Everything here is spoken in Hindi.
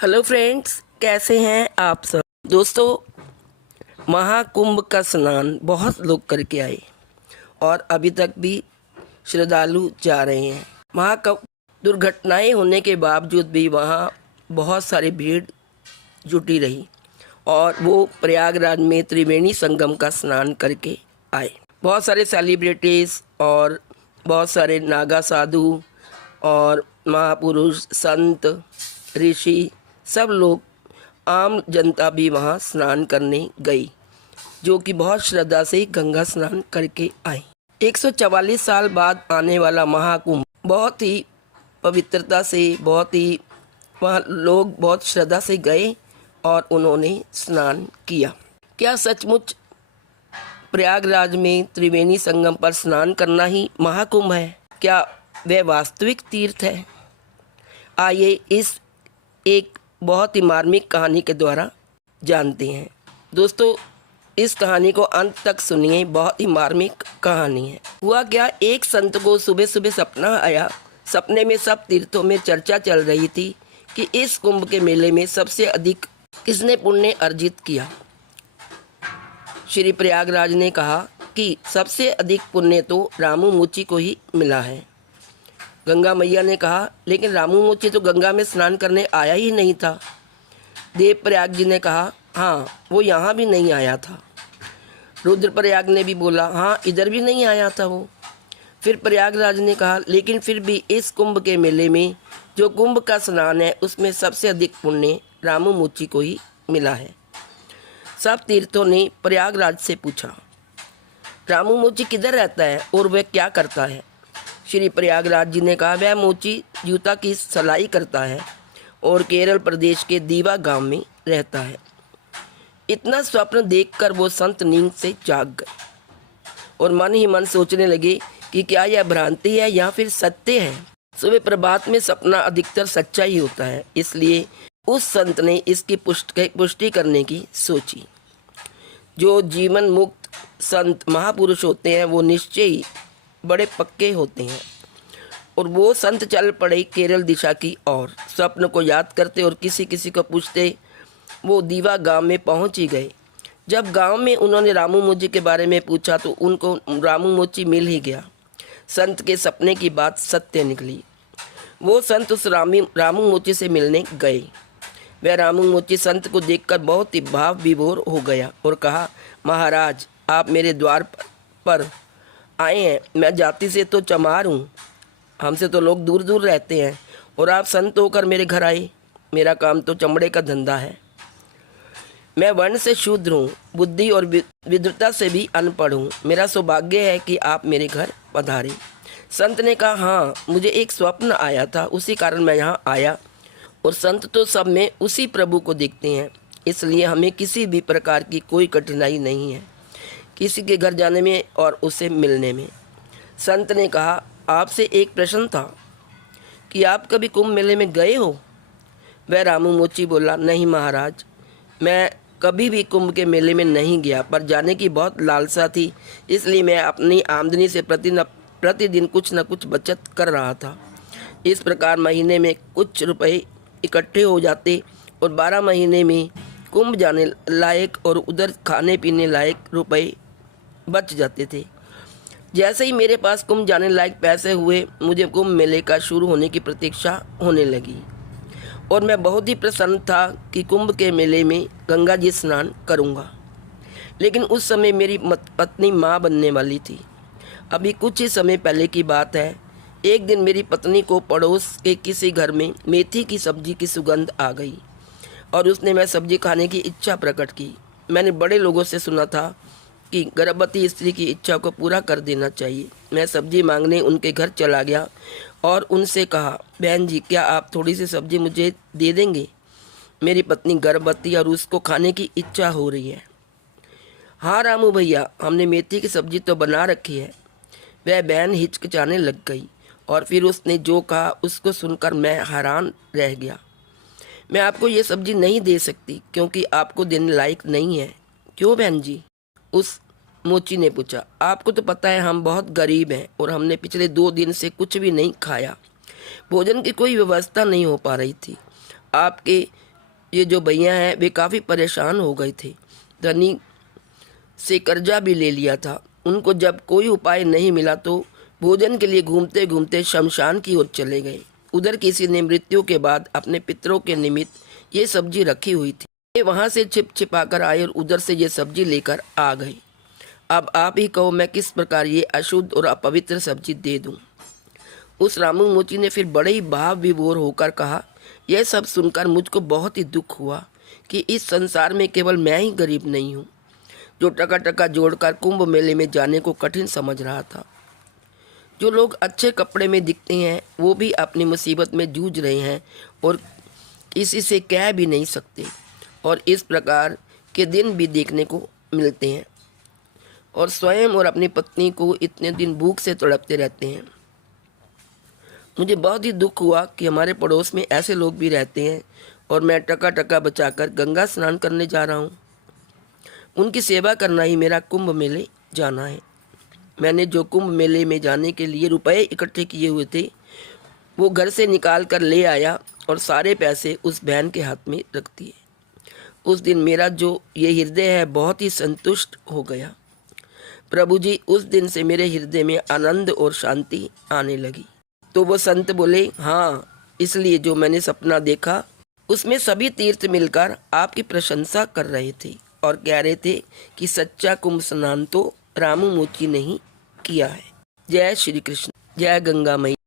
हेलो फ्रेंड्स, कैसे हैं आप सब। दोस्तों, महाकुंभ का स्नान बहुत लोग करके आए और अभी तक भी श्रद्धालु जा रहे हैं। महाकुंभ दुर्घटनाएं होने के बावजूद भी वहाँ बहुत सारी भीड़ जुटी रही और वो प्रयागराज में त्रिवेणी संगम का स्नान करके आए। बहुत सारे सेलिब्रिटीज़ और बहुत सारे नागा साधु और महापुरुष, संत, ऋषि, सब लोग, आम जनता भी वहाँ स्नान करने गई, जो कि बहुत श्रद्धा से गंगा स्नान करके आई। 144 साल बाद आने वाला महाकुंभ बहुत ही पवित्रता से, बहुत ही वहाँ लोग बहुत श्रद्धा से गए और उन्होंने स्नान किया। क्या सचमुच प्रयागराज में त्रिवेणी संगम पर स्नान करना ही महाकुंभ है? क्या वह वास्तविक तीर्थ है? आइए इस एक बहुत ही मार्मिक कहानी के द्वारा जानते हैं। दोस्तों, इस कहानी को अंत तक सुनिए, बहुत ही मार्मिक कहानी है। हुआ क्या, एक संत को सुबह सुबह सपना आया। सपने में सब तीर्थों में चर्चा चल रही थी कि इस कुंभ के मेले में सबसे अधिक किसने पुण्य अर्जित किया। श्री प्रयागराज ने कहा कि सबसे अधिक पुण्य तो रामू मुची को ही मिला है। गंगा मैया ने कहा, लेकिन रामू मुची तो गंगा में स्नान करने आया ही नहीं था। देवप्रयाग जी ने कहा, हाँ, वो यहाँ भी नहीं आया था। रुद्रप्रयाग ने भी बोला, हाँ, इधर भी नहीं आया था वो। फिर प्रयागराज ने कहा, लेकिन फिर भी इस कुंभ के मेले में जो कुंभ का स्नान है उसमें सबसे अधिक पुण्य रामू मुची को ही मिला है। सब तीर्थों ने प्रयागराज से पूछा, रामू मुची किधर रहता है और वह क्या करता है? श्री प्रयागराज जी ने कहा, वह मोची जूता की सिलाई करता है और केरल प्रदेश के दीवा गांव में रहता है। इतना स्वप्न देखकर वो संत नींद से जाग गए और मन ही मन सोचने लगे कि क्या यह भ्रांति है या फिर सत्य है। सुबह प्रभात में सपना अधिकतर सच्चा ही होता है, इसलिए उस संत ने इसकी पुष्टि करने की सोची। जो जीवन मुक्त संत महापुरुष होते हैं वो निश्चय ही बड़े पक्के होते हैं और वो संत चल पड़े केरल दिशा की ओर। स्वप्न को याद करते और किसी किसी को पूछते वो दीवा गांव में पहुंच ही गए। जब गांव में उन्होंने रामू मुची के बारे में पूछा तो उनको रामू मुची मिल ही गया। संत के सपने की बात सत्य निकली। वो संत उस रामू मुची से मिलने गए। वह रामू मुची संत को देखकर बहुत ही भाव विभोर हो गया और कहा, महाराज, आप मेरे द्वार पर आए हैं। मैं जाति से तो चमार हूँ, हमसे तो लोग दूर दूर रहते हैं, और आप संत होकर मेरे घर आए। मेरा काम तो चमड़े का धंधा है। मैं वर्ण से शूद्र हूँ, बुद्धि और विद्वता से भी अनपढ़ हूँ। मेरा सौभाग्य है कि आप मेरे घर पधारे। संत ने कहा, हाँ, मुझे एक स्वप्न आया था, उसी कारण मैं यहाँ आया। और संत तो सब में उसी प्रभु को देखते हैं, इसलिए हमें किसी भी प्रकार की कोई कठिनाई नहीं है किसी के घर जाने में और उससे मिलने में। संत ने कहा, आपसे एक प्रश्न था कि आप कभी कुंभ मेले में गए हो? वह रामू मुची बोला, नहीं महाराज, मैं कभी भी कुंभ के मेले में नहीं गया, पर जाने की बहुत लालसा थी, इसलिए मैं अपनी आमदनी से प्रतिदिन कुछ न कुछ बचत कर रहा था। इस प्रकार महीने में कुछ रुपए इकट्ठे हो जाते और 12 महीने में कुंभ जाने लायक और उधर खाने पीने लायक रुपए बच जाते थे। जैसे ही मेरे पास कुंभ जाने लायक पैसे हुए, मुझे कुंभ मेले का शुरू होने की प्रतीक्षा होने लगी और मैं बहुत ही प्रसन्न था कि कुंभ के मेले में गंगा जी स्नान करूंगा। लेकिन उस समय मेरी पत्नी माँ बनने वाली थी। अभी कुछ ही समय पहले की बात है। एक दिन मेरी पत्नी को पड़ोस के किसी घर में मेथी की सब्जी की सुगंध आ गई और उसने वह सब्जी खाने की इच्छा प्रकट की। मैंने बड़े लोगों से सुना था कि गर्भवती स्त्री की इच्छा को पूरा कर देना चाहिए। मैं सब्जी मांगने उनके घर चला गया और उनसे कहा, बहन जी, क्या आप थोड़ी सी सब्जी मुझे दे देंगे? मेरी पत्नी गर्भवती और उसको खाने की इच्छा हो रही है। हाँ रामू भैया, हमने मेथी की सब्जी तो बना रखी है। वह बहन हिचकिचाने लग गई और फिर उसने जो कहा उसको सुनकर मैं हैरान रह गया। मैं आपको ये सब्जी नहीं दे सकती क्योंकि आपको देने लायक नहीं है। क्यों बहन जी? उस मोची ने पूछा। आपको तो पता है हम बहुत गरीब हैं और हमने पिछले 2 दिन से कुछ भी नहीं खाया। भोजन की कोई व्यवस्था नहीं हो पा रही थी। आपके ये जो भैया हैं वे काफ़ी परेशान हो गए थे। धनी से कर्जा भी ले लिया था। उनको जब कोई उपाय नहीं मिला तो भोजन के लिए घूमते घूमते शमशान की ओर चले गए। उधर किसी ने मृत्यु के बाद अपने पितरों के निमित्त ये सब्जी रखी हुई थी। वे वहाँ से छिपा कर आए और उधर से ये सब्जी लेकर आ गए। अब आप ही कहो मैं किस प्रकार ये अशुद्ध और अपवित्र सब्जी दे दूं। उस रामू मोची ने फिर बड़े ही भाव विभोर होकर कहा, यह सब सुनकर मुझको बहुत ही दुख हुआ कि इस संसार में केवल मैं ही गरीब नहीं हूँ, जो टका टका जोड़कर कुंभ मेले में जाने को कठिन समझ रहा था। जो लोग अच्छे कपड़े में दिखते हैं वो भी अपनी मुसीबत में जूझ रहे हैं और किसी से कह भी नहीं सकते। और इस प्रकार के दिन भी देखने को मिलते हैं और स्वयं और अपनी पत्नी को इतने दिन भूख से तड़पते रहते हैं। मुझे बहुत ही दुख हुआ कि हमारे पड़ोस में ऐसे लोग भी रहते हैं और मैं टका टका बचाकर गंगा स्नान करने जा रहा हूँ। उनकी सेवा करना ही मेरा कुंभ मेले जाना है। मैंने जो कुंभ मेले में जाने के लिए रुपए इकट्ठे किए हुए थे वो घर से निकाल कर ले आया और सारे पैसे उस बहन के हाथ में रख दिए। उस दिन मेरा जो ये हृदय है बहुत ही संतुष्ट हो गया। प्रभु जी, उस दिन से मेरे हृदय में आनंद और शांति आने लगी। तो वो संत बोले, हाँ, इसलिए जो मैंने सपना देखा उसमें सभी तीर्थ मिलकर आपकी प्रशंसा कर रहे थे और कह रहे थे कि सच्चा कुंभ स्नान तो रामू मोची ने ही किया है। जय श्री कृष्ण, जय गंगा मैया।